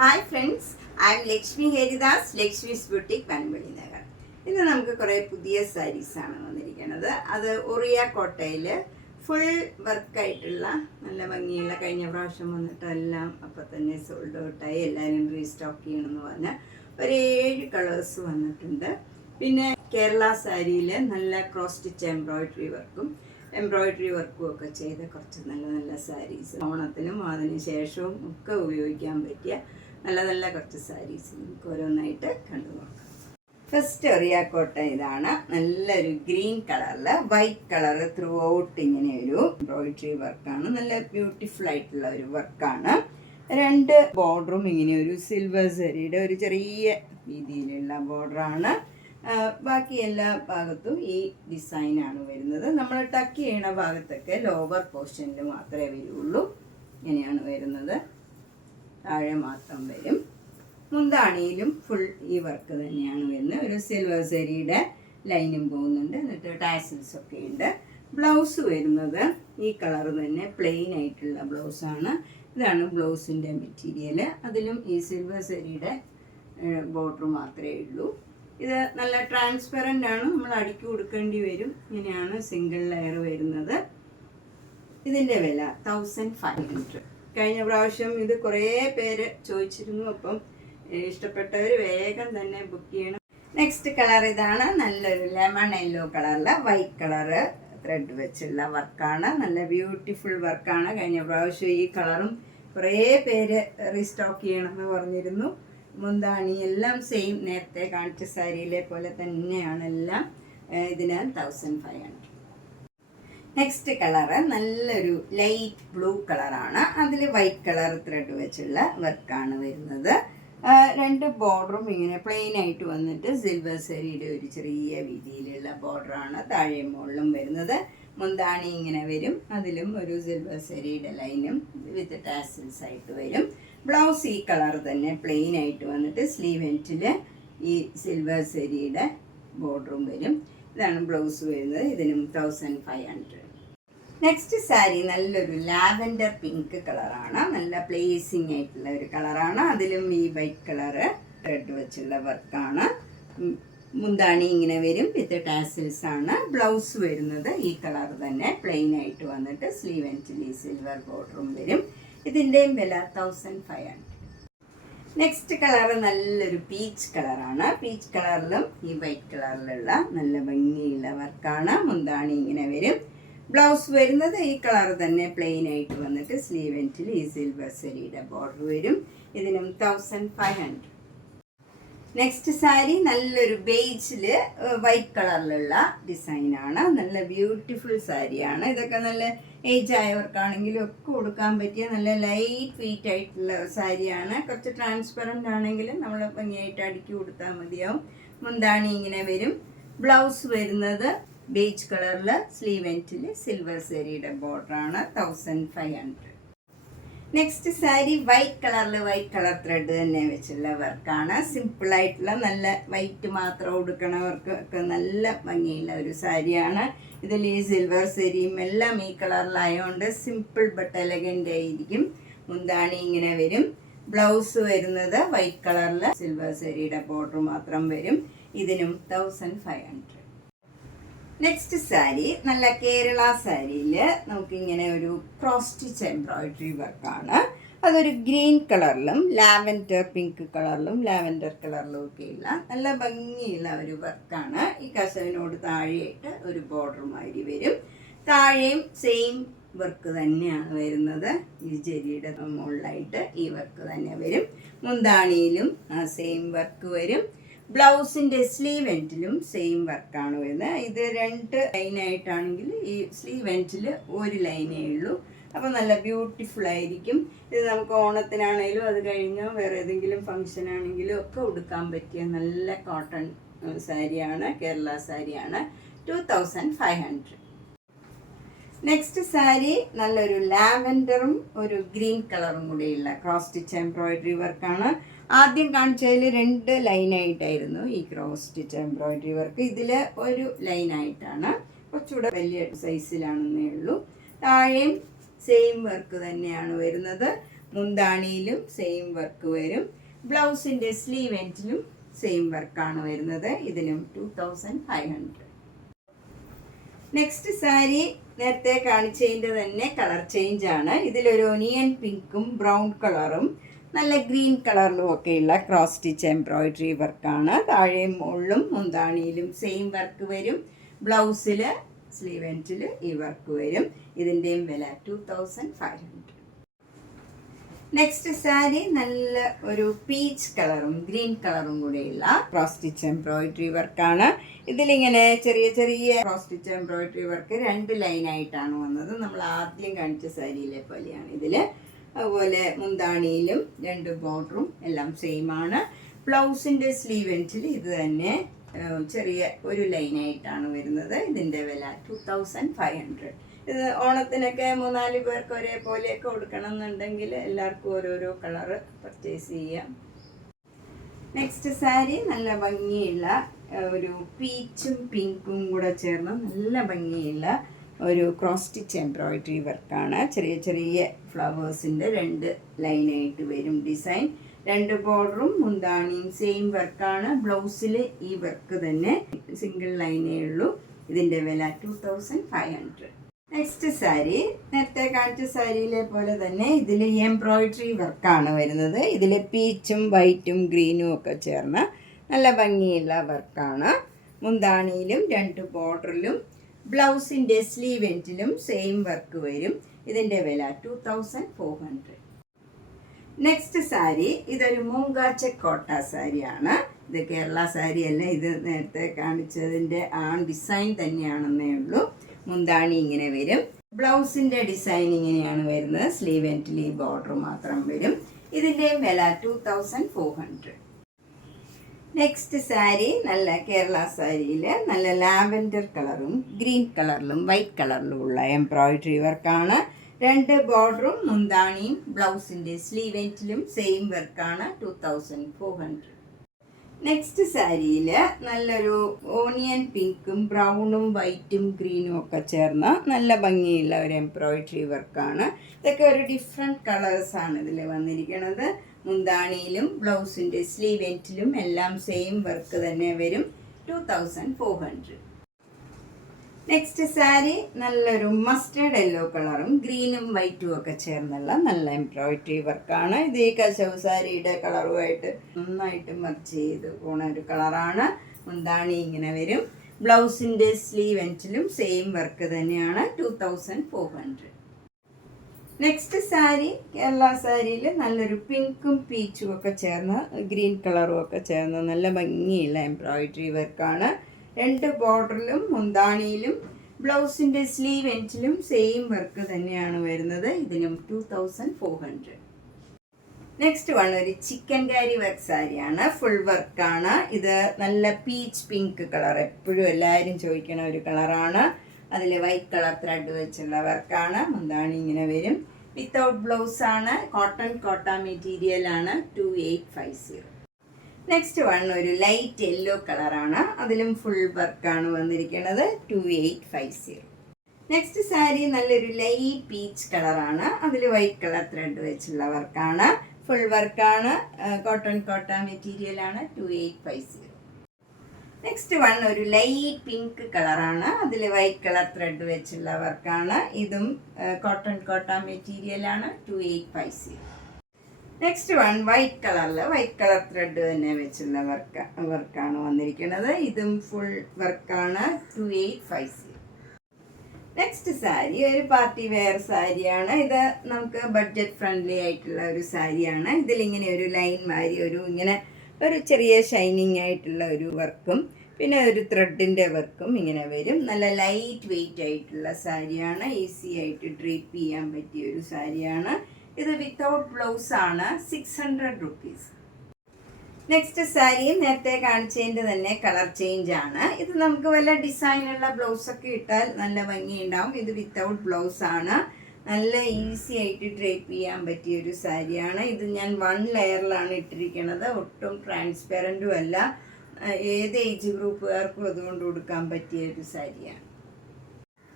Hi friends, I M Lakshmi Haridas, Lakshmi's boutique Panampilly Nagar. ഇന്ന് നമുക്ക് കുറേ പുതിയ സാരീസാണ് വന്നിരിക്കുന്നത്. അത് ഒറിയ കോട്ടയിൽ ഫുൾ വർക്കായിട്ടുള്ള നല്ല ഭംഗിയുള്ള, കഴിഞ്ഞ പ്രാവശ്യം വന്നിട്ടെല്ലാം അപ്പം തന്നെ സോൾഡ് ഔട്ടായി, എല്ലാവരും റീസ്റ്റോക്ക് ചെയ്യണമെന്ന് പറഞ്ഞാൽ ഒരു 7 കളേഴ്സ് വന്നിട്ടുണ്ട്. പിന്നെ കേരള സാരിയിൽ നല്ല ക്രോസ് സ്റ്റിച്ച് എംബ്രോയിഡറി വർക്കും ഒക്കെ ചെയ്ത കുറച്ച് നല്ല നല്ല സാരീസ് ഓണത്തിനും അതിന് ശേഷവും ഒക്കെ ഉപയോഗിക്കാൻ പറ്റിയ നല്ല നല്ല കുറച്ച് സാരീസ് നമുക്ക് ഓരോന്നായിട്ട് കണ്ടു നോക്കാം. ഫസ്റ്റ് ഒറിയാക്കോട്ട ഇതാണ്. നല്ലൊരു ഗ്രീൻ കളറിൽ വൈറ്റ് കളർ ത്രൂ ഔട്ട് ഇങ്ങനെ ഒരു എംബ്രോയിഡറി വർക്കാണ്. നല്ല ബ്യൂട്ടിഫുൾ ആയിട്ടുള്ള ഒരു വർക്കാണ്. 2 ബോർഡറും ഇങ്ങനെ ഒരു സിൽവർ സരിയുടെ ഒരു ചെറിയ രീതിയിലുള്ള ബോർഡറാണ്. ബാക്കി എല്ലാ ഭാഗത്തും ഈ ഡിസൈനാണ് വരുന്നത്. നമ്മൾ ടക്ക് ചെയ്യണ ഭാഗത്തൊക്കെ ലോവർ പോർഷനിൽ മാത്രമേ വരുള്ളൂ. ഇങ്ങനെയാണ് വരുന്നത്. താഴെ മാത്രം വരും. മുന്താണിയിലും ഫുൾ ഈ വർക്ക് തന്നെയാണ് വരുന്നത്. ഒരു സിൽവർ സരിയുടെ ലൈനും പോകുന്നുണ്ട്. എന്നിട്ട് ടാസിൽസ് ഒക്കെ ഉണ്ട്. ബ്ലൗസ് വരുന്നത് ഈ കളർ തന്നെ പ്ലെയിൻ ആയിട്ടുള്ള ബ്ലൗസാണ്. ഇതാണ് ബ്ലൗസിൻ്റെ മെറ്റീരിയൽ. അതിലും ഈ സിൽവർ സരിയുടെ ബോർഡർ മാത്രമേ ഉള്ളൂ. ഇത് നല്ല ട്രാൻസ്പെറൻ്റ് ആണ്, നമ്മൾ അടുക്കി കൊടുക്കേണ്ടി വരും. ഇങ്ങനെയാണ് സിംഗിൾ ലെയർ വരുന്നത്. ഇതിൻ്റെ വില 1500. കഴിഞ്ഞ പ്രാവശ്യം ഇത് കുറേ പേര് ചോദിച്ചിരുന്നു. അപ്പം ഇഷ്ടപ്പെട്ടവർ വേഗം തന്നെ ബുക്ക് ചെയ്യണം. നെക്സ്റ്റ് കളർ ഇതാണ്. നല്ലൊരു ലെമൺ യെല്ലോ കളറിൽ വൈറ്റ് കളറ് ത്രെഡ് വെച്ചുള്ള വർക്കാണ്. നല്ല ബ്യൂട്ടിഫുൾ വർക്കാണ്. കഴിഞ്ഞ പ്രാവശ്യം ഈ കളറും കുറേ പേര് റീസ്റ്റോക്ക് ചെയ്യണമെന്ന് പറഞ്ഞിരുന്നു. മുന്താണി എല്ലാം സെയിം, നേരത്തെ കാണിച്ച സാരിയിലെ പോലെ തന്നെയാണ് എല്ലാം. ഇതിന് 1500. നെക്സ്റ്റ് കളറ് നല്ലൊരു ലൈറ്റ് ബ്ലൂ കളറാണ്. അതിൽ വൈറ്റ് കളർ ത്രെഡ് വെച്ചുള്ള വർക്കാണ് വരുന്നത്. 2 ബോർഡറും ഇങ്ങനെ പ്ലെയിൻ ആയിട്ട് വന്നിട്ട് സിൽവർ സരിയുടെ ഒരു ചെറിയ വീതിയിലുള്ള ബോർഡറാണ് താഴെ മുകളിലും വരുന്നത്. മുന്താണി ഇങ്ങനെ വരും. അതിലും ഒരു സിൽവർ സരിയുടെ ലൈനും വിത്ത് ടാസിൽസ് ആയിട്ട് വരും. ബ്ലൗസ് ഈ കളർ തന്നെ പ്ലെയിൻ ആയിട്ട് വന്നിട്ട് സ്ലീവ് എൻഡിൽ ഈ സിൽവർ സരിയുടെ ബോർഡറും വരും. ഇതാണ് ബ്ലൗസ് വരുന്നത്. ഇതിനും 1500. നെക്സ്റ്റ് സാരി നല്ലൊരു ലാവൻഡർ പിങ്ക് കളറാണ്. നല്ല പ്ലേസിങ് ആയിട്ടുള്ള ഒരു കളറാണ്. അതിലും ഈ വൈറ്റ് കളറ് റെഡ് വെച്ചുള്ള വർക്കാണ്. മുന്താണി ഇങ്ങനെ വരും വിത്ത് ടാസിൽസ് ആണ്. ബ്ലൗസ് വരുന്നത് ഈ കളർ തന്നെ പ്ലെയിൻ ആയിട്ട് വന്നിട്ട് സ്ലീവ് എൻഡിൽ ഈ സിൽവർ ബോർഡറും വരും. ഇതിൻ്റെയും വില 1500. നെക്സ്റ്റ് കളർ നല്ലൊരു പീച്ച് കളറാണ്. പീച്ച് കളറിലും ഈ വൈറ്റ് കളറിലുള്ള നല്ല ഭംഗിയുള്ള വർക്കാണ്. മുന്താണി ഇങ്ങനെ വരും. ബ്ലൗസ് വരുന്നത് ഈ കളർ തന്നെ പ്ലെയിൻ ആയിട്ട് വന്നിട്ട് സ്ലീവ് എൻഡിൽ ഈ സിൽവർ സരിയുടെ ബോർഡർ വരും. ഇതിനും 1500. നെക്സ്റ്റ് സാരി നല്ലൊരു ബേജിൽ വൈറ്റ് കളറിലുള്ള ഡിസൈനാണ്. നല്ല ബ്യൂട്ടിഫുൾ സാരിയാണ്. ഇതൊക്കെ നല്ല ഏജ് ആയവർക്കാണെങ്കിലും ഒക്കെ കൊടുക്കാൻ പറ്റിയ നല്ല ലൈറ്റ് വെയിറ്റ് ആയിട്ടുള്ള സാരിയാണ്. കുറച്ച് ട്രാൻസ്പെറൻ്റ് ആണെങ്കിലും നമ്മൾ ഭംഗിയായിട്ട് അടുക്കി കൊടുത്താൽ മതിയാവും. മുന്താണി ഇങ്ങനെ വരും. ബ്ലൗസ് വരുന്നത് ബേജ് കളറിൽ സ്ലീവ് എൻഡിൽ സിൽവർ സരിയുടെ ബോർഡറാണ്. 1500. നെക്സ്റ്റ് സാരി വൈറ്റ് കളറിൽ വൈറ്റ് കളർ ത്രെഡ് തന്നെ വെച്ചുള്ള വർക്കാണ്. സിമ്പിളായിട്ടുള്ള നല്ല വൈറ്റ് മാത്രം ഉടുക്കണവർക്ക് ഒക്കെ നല്ല ഭംഗിയുള്ള ഒരു സാരിയാണ്. ഇതിൽ ഈ സിൽവർ സരിയും എല്ലാം ഈ കളറിലായതുകൊണ്ട് സിമ്പിൾ ബട്ട് എലഗൻ്റ് ആയിരിക്കും. മുന്താണി ഇങ്ങനെ വരും. ബ്ലൗസ് വരുന്നത് വൈറ്റ് കളറിൽ സിൽവർ സരിയുടെ ബോർഡർ മാത്രം വരും. ഇതിനും 1500. നെക്സ്റ്റ് സാരി നല്ല കേരള സാരിയിൽ നമുക്കിങ്ങനെ ഒരു ക്രോസ് സ്റ്റിച്ച് എംബ്രോയിഡറി വർക്കാണ്. അതൊരു ഗ്രീൻ കളറിലും ലാവൻഡർ പിങ്ക് കളറിലും ലാവൻഡർ കളറിലും ഒക്കെയുള്ള നല്ല ഭംഗിയുള്ള ഒരു വർക്കാണ്. ഈ കസവിനോട് താഴെയായിട്ട് ഒരു ബോർഡർ മാതിരി വരും. താഴെയും സെയിം വർക്ക് തന്നെയാണ് വരുന്നത്. ഈ ജരിയുടെ മുകളിലായിട്ട് ഈ വർക്ക് തന്നെ വരും. മുന്താണിയിലും ആ സെയിം വർക്ക് വരും. ബ്ലൗസിൻ്റെ സ്ലീവ് എൻഡിലും സെയിം വർക്കാണ് വരുന്നത്. ഇത് 2 ലൈനായിട്ടാണെങ്കിൽ ഈ സ്ലീവ് എൻഡിൽ ഒരു ലൈനേ ഉള്ളൂ. അപ്പോൾ നല്ല ബ്യൂട്ടിഫുൾ ആയിരിക്കും. ഇത് നമുക്ക് ഓണത്തിനാണെങ്കിലും അത് കഴിഞ്ഞോ വേറെ ഏതെങ്കിലും ഫങ്ഷൻ ആണെങ്കിലും ഒക്കെ ഉടുക്കാൻ പറ്റിയ നല്ല കോട്ടൺ സാരിയാണ്. കേരള സാരിയാണ്. 2500. നെക്സ്റ്റ് സാരി നല്ലൊരു ലാവൻഡറും ഒരു ഗ്രീൻ കളറും കൂടിയുള്ള ക്രോസ് സ്റ്റിച്ച് എംബ്രോയിഡറി വർക്കാണ്. ആദ്യം കാണിച്ചതിൽ 2 ലൈനായിട്ടായിരുന്നു ഈ ക്രോസ് സ്റ്റിച്ച് എംബ്രോയിഡറി വർക്ക്. ഇതിൽ ഒരു ലൈനായിട്ടാണ്. കുറച്ചുകൂടെ വലിയ സൈസിലാണെന്നേ ഉള്ളൂ. താഴെയും സെയിം വർക്ക് തന്നെയാണ് വരുന്നത്. മുന്താണിയിലും സെയിം വർക്ക് വരും. ബ്ലൗസിൻ്റെ സ്ലീവ് എൻഡിലും സെയിം വർക്കാണ് വരുന്നത്. ഇതിനും 2500. നെക്സ്റ്റ് സാരി നേരത്തെ കാണിച്ചതിൻ്റെ തന്നെ കളർ ചേഞ്ച് ആണ്. ഇതിലൊരു ഒനിയൻ പിങ്കും ബ്രൗൺ കളറും നല്ല ഗ്രീൻ കളറിലും ഒക്കെയുള്ള ക്രോസ് സ്റ്റിച്ച് എംബ്രോയിഡറി വർക്കാണ്. താഴെയും മുകളിലും മുന്താണിയിലും സെയിം വർക്ക് വരും. ബ്ലൗസിൽ സ്ലീവ് എൻഡിൽ ഈ വർക്ക് വരും. ഇതിൻ്റെയും വില 2500. നെക്സ്റ്റ് സാരി നല്ല ഒരു പീച്ച് കളറും ഗ്രീൻ കളറും കൂടെയുള്ള ക്രോസ് സ്റ്റിച്ച് എംബ്രോയിഡറി വർക്കാണ്. ഇതിലിങ്ങനെ ചെറിയ ചെറിയ ക്രോസ് സ്റ്റിച്ച് എംബ്രോയിഡറി വർക്ക് 2 ലൈനായിട്ടാണ് വന്നത്. നമ്മൾ ആദ്യം കാണിച്ച സാരിയിലെ പോലെയാണ് ഇതിൽ. അതുപോലെ മുന്താണിയിലും 2 ബോർഡറും എല്ലാം സെയിം ആണ്. ബ്ലൗസിൻ്റെ സ്ലീവ് എൻഡിൽ ഇത് തന്നെ ചെറിയ ഒരു ലൈനായിട്ടാണ് വരുന്നത്. ഇതിൻ്റെ വില 2500. ഇത് ഓണത്തിനൊക്കെ 3-4 പേർക്ക് ഒരേപോലെയൊക്കെ കൊടുക്കണം എന്നുണ്ടെങ്കിൽ എല്ലാവർക്കും ഓരോരോ കളറ് പർച്ചേസ് ചെയ്യാം. നെക്സ്റ്റ് സാരി നല്ല ഭംഗിയുള്ള ഒരു പീച്ചും പിങ്കും കൂടെ ചേർന്ന് നല്ല ഭംഗിയുള്ള ഒരു ക്രോസ് സ്റ്റിച്ച് എംബ്രോയിഡറി വർക്കാണ്. ചെറിയ ചെറിയ ഫ്ലവേഴ്സിൻ്റെ 2 ലൈനായിട്ട് വരും ഡിസൈൻ. 2 ബോർഡറും മുന്താണിയും സെയിം വർക്കാണ്. ബ്ലൗസിൽ ഈ വർക്ക് തന്നെ സിംഗിൾ ലൈനേ ഉള്ളൂ. ഇതിൻ്റെ വില 2500. നെക്സ്റ്റ് സാരി നേരത്തെ കാണിച്ച സാരിയിലെ പോലെ തന്നെ ഇതിൽ എംബ്രോയിഡറി വർക്കാണ് വരുന്നത്. ഇതിൽ പീച്ചും വൈറ്റും ഗ്രീനും ഒക്കെ ചേർന്ന് നല്ല ഭംഗിയുള്ള വർക്കാണ്. മുന്താണിയിലും 2 ബോർഡറിലും ബ്ലൗസിൻ്റെ സ്ലീവ് എൻഡിലും സെയിം വർക്ക് വരും. ഇതിൻ്റെ വില 2400. നെക്സ്റ്റ് സാരി ഇതൊരു മൂങ്കാച്ച കോട്ട സാരിയാണ്. ഇത് കേരള സാരി അല്ല, ഇത് നേരത്തെ കാണിച്ചതിൻ്റെ ആ ഡിസൈൻ തന്നെയാണെന്നേ ഉള്ളൂ. മുന്താണി ഇങ്ങനെ വരും. ബ്ലൗസിൻ്റെ ഡിസൈൻ ഇങ്ങനെയാണ് വരുന്നത്. സ്ലീവ് എൻഡിൽ ഈ ബോർഡർ മാത്രം വരും. ഇതിൻ്റെ വില 2400. നെക്സ്റ്റ് സാരി നല്ല കേരള സാരിയിൽ നല്ല ലാവൻഡർ കളറും ഗ്രീൻ കളറിലും വൈറ്റ് കളറിലും ഉള്ള എംബ്രോയിഡറി വർക്കാണ്. 2 ബോർഡറും മുന്താണിയും ബ്ലൗസിൻ്റെ സ്ലീവ് എൻഡിലും സെയിം വർക്കാണ്. 2400. നെക്സ്റ്റ് സാരിയിൽ നല്ലൊരു ഓണിയൻ പിങ്കും ബ്രൗണും വൈറ്റും ഗ്രീനും ഒക്കെ ചേർന്ന നല്ല ഭംഗിയുള്ള ഒരു എംബ്രോയിഡറി വർക്കാണ്. ഇതൊക്കെ ഒരു ഡിഫറെൻറ്റ് കളേഴ്സാണ് ഇതിൽ വന്നിരിക്കുന്നത്. മുന്താണിയിലും ബ്ലൗസിൻ്റെ സ്ലീവ് എൻഡിലും എല്ലാം സെയിം വർക്ക് തന്നെ വരും. 2400. നെക്സ്റ്റ് സാരി നല്ലൊരു മസ്റ്റേർഡ് യെല്ലോ കളറും ഗ്രീനും വൈറ്റും ഒക്കെ ചേർന്നുള്ള നല്ല എംബ്രോയിഡറി വർക്കാണ്. ഇത് ഈ കശവ് സാരിയുടെ കളറുമായിട്ട് നന്നായിട്ട് മർച്ച് ചെയ്ത് പോണ ഒരു കളറാണ്. മുന്താണി ഇങ്ങനെ വരും. ബ്ലൗസിൻ്റെ സ്ലീവ് എൻഡിലും സെയിം വർക്ക് തന്നെയാണ്. 2400. നെക്സ്റ്റ് സാരി കേരള സാരിയിൽ നല്ലൊരു പിങ്കും പീച്ചും ഒക്കെ ചേർന്ന് ഗ്രീൻ കളറും ഒക്കെ ചേർന്ന് നല്ല ഭംഗിയുള്ള എംബ്രോയിഡറി വർക്കാണ്. 2 ബോർഡറിലും മുന്താണിയിലും ബ്ലൗസിൻ്റെ സ്ലീവ് എൻഡിലും സെയിം വർക്ക് തന്നെയാണ് വരുന്നത്. ഇതിനും 2400. നെക്സ്റ്റ് വൺ ഒരു ചിക്കൻ കാരി വർക്ക് സാരിയാണ്. ഫുൾ വർക്കാണ്. ഇത് നല്ല പീച്ച് പിങ്ക് കളർ, എപ്പോഴും എല്ലാവരും ചോദിക്കണ ഒരു കളറാണ്. അതിൽ വൈറ്റ് കളർ ത്രെഡ് വെച്ചുള്ള വർക്കാണ്. മുന്താണി ഇങ്ങനെ വരും. വിത്തൗട്ട് ബ്ലൗസാണ്. കോട്ട മെറ്റീരിയലാണ്. 2850. നെക്സ്റ്റ് വൺ ഒരു ലൈറ്റ് യെല്ലോ കളറാണ്. അതിലും ഫുൾ വർക്കാണ് വന്നിരിക്കുന്നത്. 2850. നെക്സ്റ്റ് സാരി നല്ലൊരു ലൈറ്റ് പീച്ച് കളറാണ്. അതിൽ വൈറ്റ് കളർ ത്രെഡ് വെച്ചുള്ള വർക്കാണ്. ഫുൾ വർക്കാണ്. കോട്ട മെറ്റീരിയലാണ്. 2850. നെക്സ്റ്റ് വൺ ഒരു ലൈറ്റ് പിങ്ക് കളറാണ്. അതിൽ വൈറ്റ് കളർ ത്രെഡ് വെച്ചുള്ള വർക്കാണ്. ഇതും കോട്ട മെറ്റീരിയലാണ്. 2850. നെക്സ്റ്റ് വൺ വൈറ്റ് കളറിൽ വൈറ്റ് കളർ ത്രെഡ് തന്നെ വെച്ചുള്ള വർക്കാണ് വന്നിരിക്കുന്നത്. ഇതും ഫുൾ വർക്കാണ്. 2850. നെക്സ്റ്റ് സാരി ഒരു പാർട്ടി വെയർ സാരിയാണ്. ഇത് നമുക്ക് ബഡ്ജറ്റ് ഫ്രണ്ട്ലി ആയിട്ടുള്ള ഒരു സാരിയാണ്. ഇതിലിങ്ങനെ ഒരു ലൈൻ മാതിരി ഇങ്ങനെ ഒരു ചെറിയ ഷൈനിങ് ആയിട്ടുള്ള ഒരു വർക്കും പിന്നെ ഒരു ത്രെഡിൻ്റെ വർക്കും ഇങ്ങനെ വരും. നല്ല ലൈറ്റ് വെയ്റ്റ് ആയിട്ടുള്ള സാരിയാണ്. ഈസി ആയിട്ട് ഡ്രേപ്പ് ചെയ്യാൻ പറ്റിയ ഒരു സാരിയാണ്. ഇത് വിത്തൗട്ട് ബ്ലൗസ് ആണ്. 600 rupees. നെക്സ്റ്റ് സാരി നേരത്തെ കാണിച്ചതിൻ്റെ തന്നെ കളർ ചേഞ്ച് ആണ്. ഇത് നമുക്ക് വല്ല ഡിസൈനുള്ള ബ്ലൗസൊക്കെ ഇട്ടാൽ നല്ല ഭംഗിയുണ്ടാവും. ഇത് വിത്തൗട്ട് ബ്ലൗസ് ആണ്. നല്ല ഈസി ആയിട്ട് ഡ്രേപ്പ് ചെയ്യാൻ പറ്റിയ ഒരു സാരിയാണ്. ഇത് ഞാൻ 1 ലെയറിലാണ് ഇട്ടിരിക്കുന്നത്. ഒട്ടും ട്രാൻസ്പെറൻറ്റും അല്ല. ഏത് ഏജ് ഗ്രൂപ്പുകാർക്കും അതുകൊണ്ട് കൊടുക്കാൻ പറ്റിയ ഒരു സാരിയാണ്.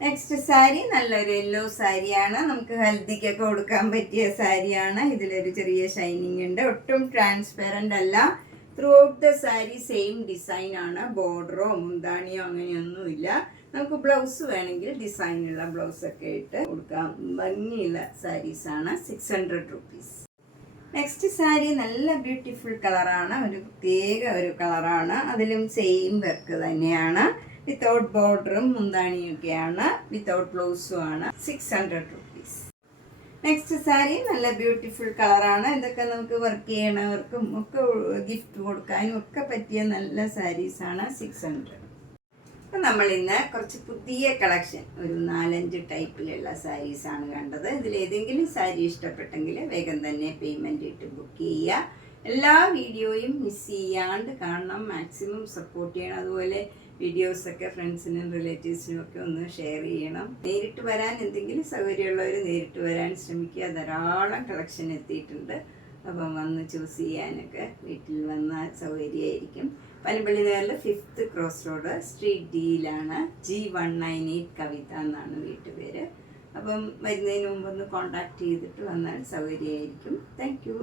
നെക്സ്റ്റ് സാരി നല്ലൊരു യെല്ലോ സാരിയാണ്. നമുക്ക് ഹൽദിക്കൊക്കെ കൊടുക്കാൻ പറ്റിയ സാരിയാണ്. ഇതിലൊരു ചെറിയ ഷൈനിങ് ഉണ്ട്. ഒട്ടും ട്രാൻസ്പെറൻ്റ് അല്ല. Through out the sari same design ആണ്. ബോർഡറോ മുന്താണിയോ അങ്ങനെയൊന്നുമില്ല. നമുക്ക് ബ്ലൗസ് വേണമെങ്കിൽ ഡിസൈനുള്ള ബ്ലൗസൊക്കെ ഇട്ട് കൊടുക്കാം. ഭംഗിയുള്ള സാരീസാണ്. 600 rupees. നെക്സ്റ്റ് സാരി നല്ല ബ്യൂട്ടിഫുൾ കളറാണ്. ഒരു പ്രത്യേക ഒരു കളറാണ്. അതിലും സെയിം വർക്ക് തന്നെയാണ്. വിത്തൗട്ട് ബോർഡറും മുന്താണിയൊക്കെയാണ്. വിത്തൗട്ട് ബ്ലൗസും ആണ്. 600 rupees. നെക്സ്റ്റ് സാരി നല്ല ബ്യൂട്ടിഫുൾ കളറാണ്. ഇതൊക്കെ നമുക്ക് വർക്ക് ചെയ്യണവർക്കും ഒക്കെ ഗിഫ്റ്റ് കൊടുക്കാനും ഒക്കെ പറ്റിയ നല്ല സാരീസാണ്. 600. അപ്പം നമ്മൾ ഇന്ന് കുറച്ച് പുതിയ കളക്ഷൻ ഒരു 4-5 ടൈപ്പിലുള്ള സാരീസാണ് കണ്ടത്. ഇതിലേതെങ്കിലും സാരി ഇഷ്ടപ്പെട്ടെങ്കിൽ വേഗം തന്നെ പേയ്മെൻറ്റ് ഇട്ട് ബുക്ക് ചെയ്യുക. എല്ലാ വീഡിയോയും മിസ് ചെയ്യാണ്ട് കാണണം. മാക്സിമം സപ്പോർട്ട് ചെയ്യണം. അതുപോലെ വീഡിയോസൊക്കെ ഫ്രണ്ട്സിനും റിലേറ്റീവ്സിനും ഒക്കെ ഒന്ന് ഷെയർ ചെയ്യണം. നേരിട്ട് വരാൻ എന്തെങ്കിലും സൗകര്യമുള്ളവർ നേരിട്ട് വരാൻ ശ്രമിക്കുക. ധാരാളം കളക്ഷൻ എത്തിയിട്ടുണ്ട്. അപ്പം വന്ന് ചൂസ് ചെയ്യാനൊക്കെ വീട്ടിൽ വന്നാൽ സൗകര്യമായിരിക്കും. പനമ്പള്ളി നഗറിൽ 5th ക്രോസ് റോഡ് സ്ട്രീറ്റ് ഡിയിലാണ്. G198 കവിത എന്നാണ് വീട്ടുപേര്. അപ്പം വരുന്നതിന് മുമ്പ് ഒന്ന് കോൺടാക്ട് ചെയ്തിട്ട് വന്നാൽ സൗകര്യമായിരിക്കും. Thank you.